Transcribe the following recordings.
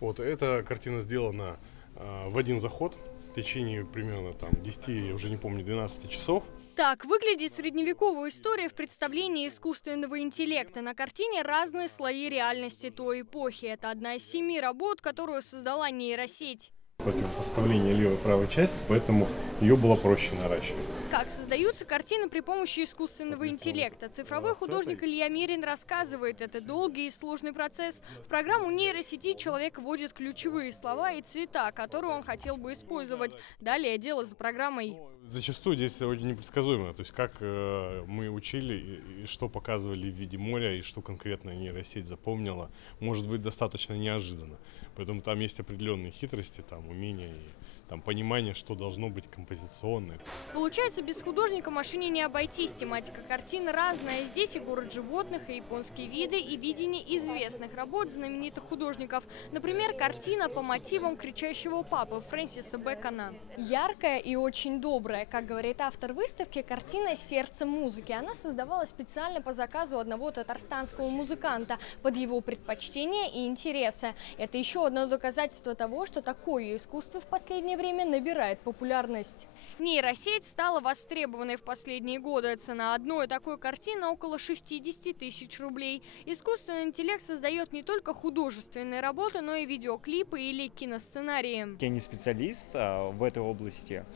Вот эта картина сделана в один заход в течение примерно 10, я уже не помню, 12 часов. Так выглядит средневековая история в представлении искусственного интеллекта. На картине разные слои реальности той эпохи. Это одна из 7 работ, которую создала нейросеть. Противопоставление левой и правой части, поэтому ее было проще наращивать. Как создаются картины при помощи искусственного интеллекта? Цифровой художник Илья Мирин рассказывает, это долгий и сложный процесс. В программу нейросети человек вводит ключевые слова и цвета, которые он хотел бы использовать. Далее дело за программой. Зачастую здесь очень непредсказуемо, то есть как мы учили и что показывали в виде моря, и что конкретно нейросеть запомнила, может быть достаточно неожиданно. Поэтому там есть определенные хитрости, умения и понимание, что должно быть композиционное. Получается, без художника машине не обойтись. Тематика картин разная. Здесь и город животных, и японские виды, и видение известных работ знаменитых художников. Например, картина по мотивам «Кричащего папы» Фрэнсиса Бэкона. Яркая и очень добрая. Как говорит автор выставки, картина «Сердце музыки». Она создавалась специально по заказу одного татарстанского музыканта под его предпочтения и интересы. Это еще одно доказательство того, что такое искусство в последнее время набирает популярность. Нейросеть стала востребованной в последние годы. Цена одной такой картины около 60 тысяч рублей. Искусственный интеллект создает не только художественные работы, но и видеоклипы или киносценарии. Я не специалист в этой области,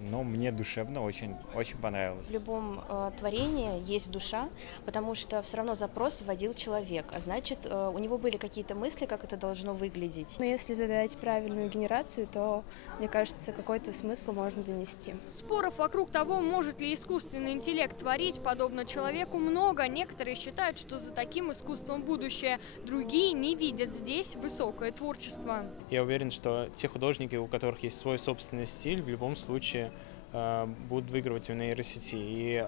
но мне душевно очень понравилось. В любом творении есть душа, потому что все равно запрос вводил человек, а значит, у него были какие-то мысли, как это должно выглядеть. Но если задать правильную генерацию, то, мне кажется, какой-то смысл можно донести. Споров вокруг того, может ли искусственный интеллект творить подобно человеку, много. Некоторые считают, что за таким искусством будущее. Другие не видят здесь высокое творчество. Я уверен, что те художники, у которых есть свой собственный стиль, в любом случае будут выигрывать в нейросети. И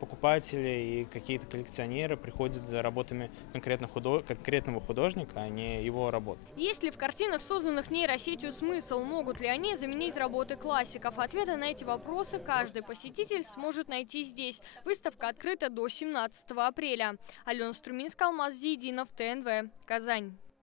покупатели и какие-то коллекционеры приходят за работами конкретного художника, а не его работ. Есть ли в картинах, созданных нейросетью, смысл? Могут ли они заменить работы классиков? Ответы на эти вопросы каждый посетитель сможет найти здесь. Выставка открыта до 17 апреля. Алена Струминская, Алмаз Зиединов, ТНВ, Казань.